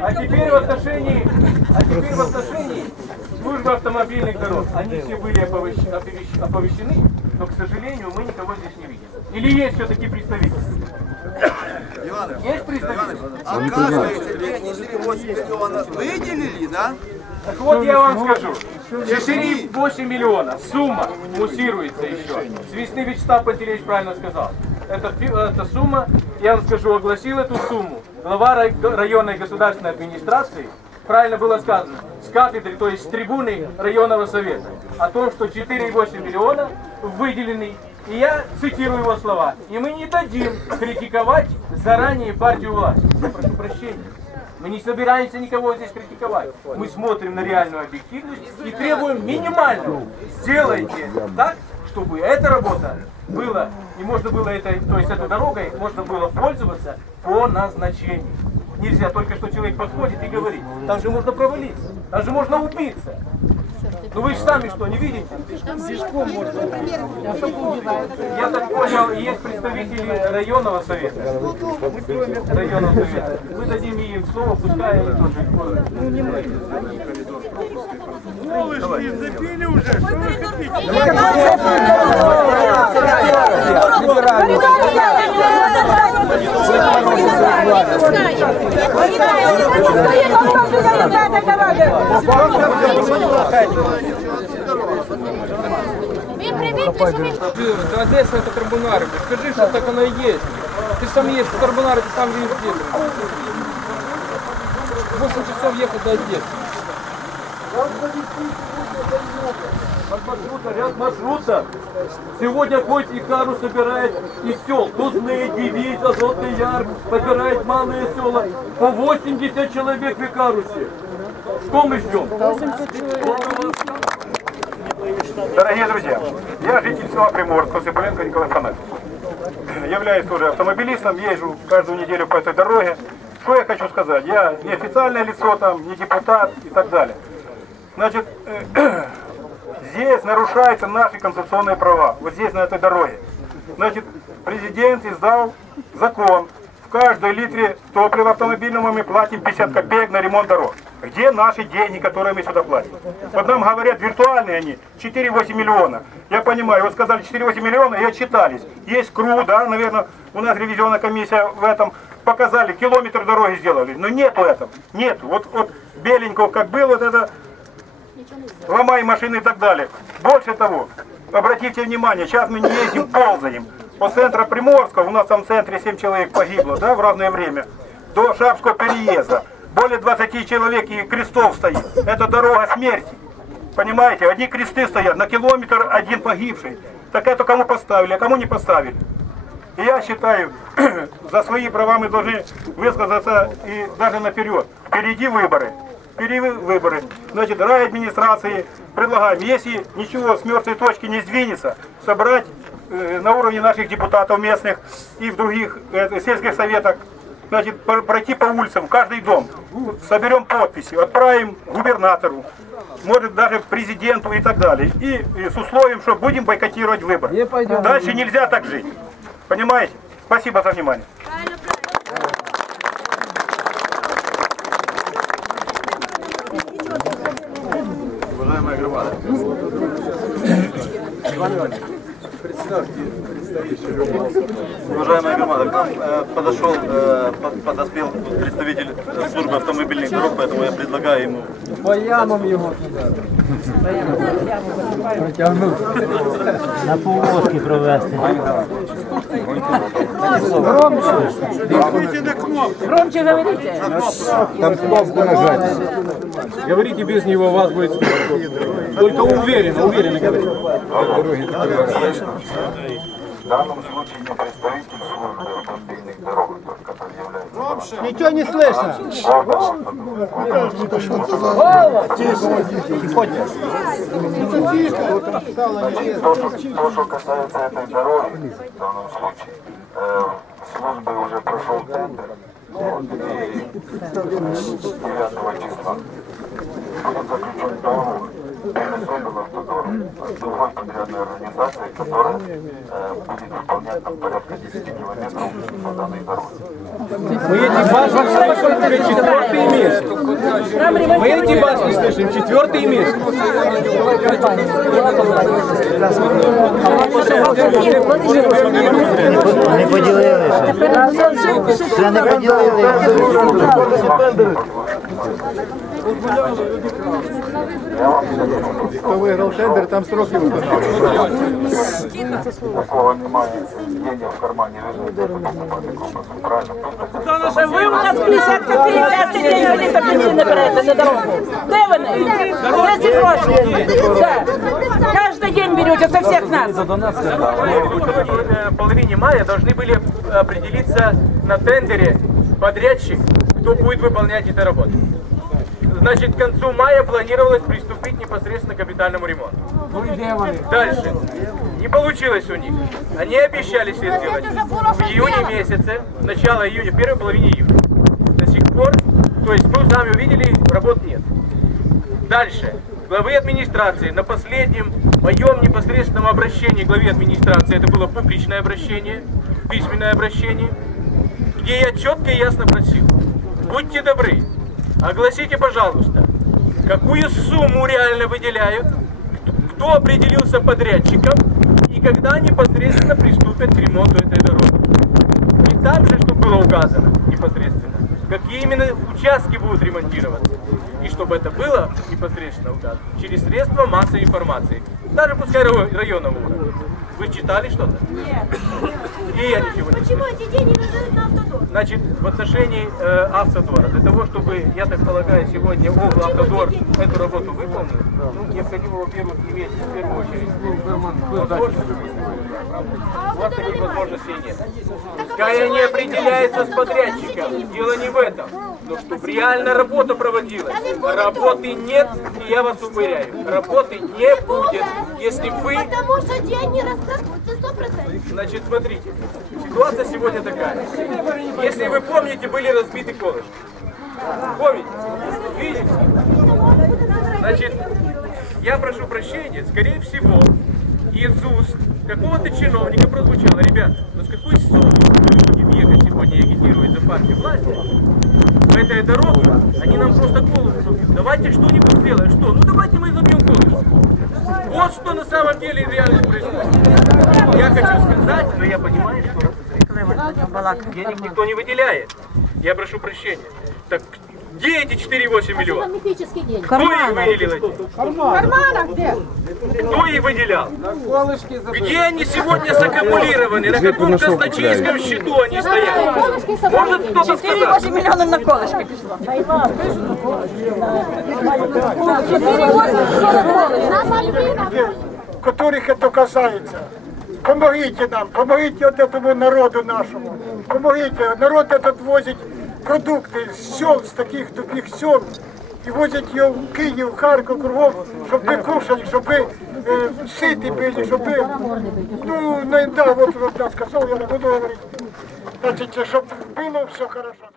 А теперь в отношении, а теперь в отношении службы автомобильных дорог. Они все были оповещ- оповещ- оповещены, но, к сожалению, мы никого здесь не видим. Или есть все-таки представители? Есть представители? Оказывается, 4,8 миллиона выделили, да? Так вот я вам скажу. 4,8 миллиона. Сумма муссируется еще. С весны Вячеслав Пантелеевич правильно сказал. Это, эта сумма, я вам скажу, огласил эту сумму. Глава рай- районной государственной администрации, правильно было сказано, с кафедры, то есть с трибуны районного совета, о том, что 4,8 миллиона выделены и я цитирую его слова. И мы не дадим критиковать заранее партию власти. Я прошу прощения. Мы не собираемся никого здесь критиковать. Мы смотрим на реальную объективность и требуем минимального. Сделайте так, чтобы эта работа была, и можно было этой, то есть этой дорогой можно было пользоваться по назначению. Нельзя только что человек подходит и говорит, там же можно провалиться, там же можно убиться. Ну вы же сами что, не видите? Я так понял, есть представители районного совета. Районного совета. Мы дадим им слово, пускай они тоже. Ну не мы. Він привикли, що До Одессы это Карбонары. Скажи, что так оно и есть. Ты сам есть в ты сам видишь где. 8 часов ехать до Одессы. От маршрута, ряд маршрута. Сегодня хоть Икару собирает из сел. Тузны, Девиз, Азотный Яр, собирает малые села. По 80 человек в Икарусе. Что мы ждем? Дорогие друзья, я житель села Приморского, Сыпаленко Николай Фанасьевич. Являюсь тоже автомобилистом, езжу каждую неделю по этой дороге. Что я хочу сказать? Я не официальное лицо, там, не депутат и так далее. Значит, э, здесь нарушаются наши конституционные права. Вот здесь, на этой дороге. Значит, президент издал закон. В каждой литре топлива автомобильного мы платим 50 копеек на ремонт дорог. Где наши деньги, которые мы сюда платим? Вот нам говорят, виртуальные они, 4,8 миллиона. Я понимаю, вот сказали 4,8 миллиона и отчитались. Есть КРУ, да, наверное, у нас ревизионная комиссия в этом показали, километр дороги сделали. Но нету этого, нету. Вот, вот беленького, как было, вот это ломай машины и так далее. Больше того, обратите внимание, сейчас мы не ездим, ползаем. По центру Приморского, у нас там в центре 7 человек погибло, да, в разное время, до Шапского переезда. Более 20 человек и крестов стоит. Это дорога смерти. Понимаете, одни кресты стоят, на километр один погибший. Так это кому поставили, а кому не поставили. И я считаю, за свои права мы должны высказаться и даже наперед. Впереди выборы. Впереди выборы. Значит, райадминистрации предлагаем, если ничего с мертвой точки не сдвинется, собрать э, на уровне наших депутатов местных и в других э, сельских советах, значит, пр- пройти по улицам, в каждый дом, соберем подписи, отправим губернатору, может даже президенту и так далее. И, и с условием, что будем бойкотировать выборы. Дальше нельзя так жить. Понимаете? Спасибо за внимание. Уважаемая громада, к нам э, подошел, э, под- подоспел представитель э, службы автомобильных дорог, поэтому я предлагаю ему По ямам его туда. На повозки провести. Громче говорите. Говорите без него, вас будет Только уверенно, уверенно говорите. В данном случае не представитель службы автомобильных дорог только предъявляется. Ничего не слышно. То, что, то, что касается этой дороги, в данном случае, э, службы уже прошел тендер, вот, и 9 числа. Будет заключен договор другой подрядной организацией, которая э, будет выполнять там порядка 10 километров по данной дороге. Мы эти башни слышим уже четвертый месяц. Мы эти башни слышим четвертый месяц. Не поділилися. Це не поділилися. Хто виграв тендер, там сроки Такого немає денег в кармане лежит, это покупать компас. Правильно? Просто Ви у нас 50 копійок кожен день голіта бензин набираєте на дорогу. Де вони? Де ці гроші? Да. Кожен день берете со всіх нас. В половине мая должны были определиться на тендере подрядчик, кто будет выполнять эту работу. Значит, к концу мая планировалось приступить непосредственно к капитальному ремонту. Дальше. Не получилось у них. Они обещали все сделать в июне месяце, начало июня, первой половине июня. До сих пор, то есть мы сами увидели, работ нет. Дальше. Главы администрации на последнем моем непосредственном обращении главе администрации, это было публичное обращение, письменное обращение, где я четко и ясно просил, будьте добры, огласите, пожалуйста, какую сумму реально выделяют, кто определился подрядчиком и когда непосредственно приступят к ремонту этой дороги. И там же, чтобы было указано непосредственно, какие именно участки будут ремонтироваться. И чтобы это было непосредственно указано через средства массовой информации. Даже пускай ра- районного уровня. Вы читали что-то? Нет. И я ничего не Почему эти деньги лежат на автодор? Значит, в отношении э, автодора, для того, чтобы, я так полагаю, сегодня облавтодор эту работу выполнил, ну, необходимо, во-первых, иметь в первую очередь. У вас такой возможности нет. Пускай они определяются с подрядчиком, дело не в этом. Но чтобы реально работа проводилась. Работы нет, и я вас уверяю, работы не будет, если вы Потому что деньги растрачиваются 100%. Значит, смотрите, ситуация сегодня такая. Если вы помните, были разбиты колышки. Помните? Видите? Значит, я прошу прощения, скорее всего, из уст какого-то чиновника прозвучало, ребята, ну с какой совестью мы будем ехать сегодня и агитировать за партию власти? По этой дороге они нам просто голову забьют. Давайте что-нибудь сделаем. Что? Ну давайте мы забьем колышки. Вот что на самом деле реально происходит. Я хочу сказать, но я понимаю, что денег никто не выделяет. Я прошу прощения. Так где эти 4,8 миллиона? Мифический день. Кто их выделил эти? Карманах где? Кто их выделял? Где они сегодня закамулированы? На каком казначейском счету они стоят? Колышки собрали. Может кто-то сказать? 8 мільйонів на колишки пішло. 4,8 на Мальвинах. которых это касается. Помогите нам, помогите вот этому народу нашему. Помогите. Народ этот возит Продукты з сьом, з таких тупих сьом, І возять його в Київ, в Харків, кругом, щоб ви кушали, щоб ви е, ситі були, щоб ви, ну, не, да, от, от, я сказав, я не буду говорити. Значить, щоб було все хорошо.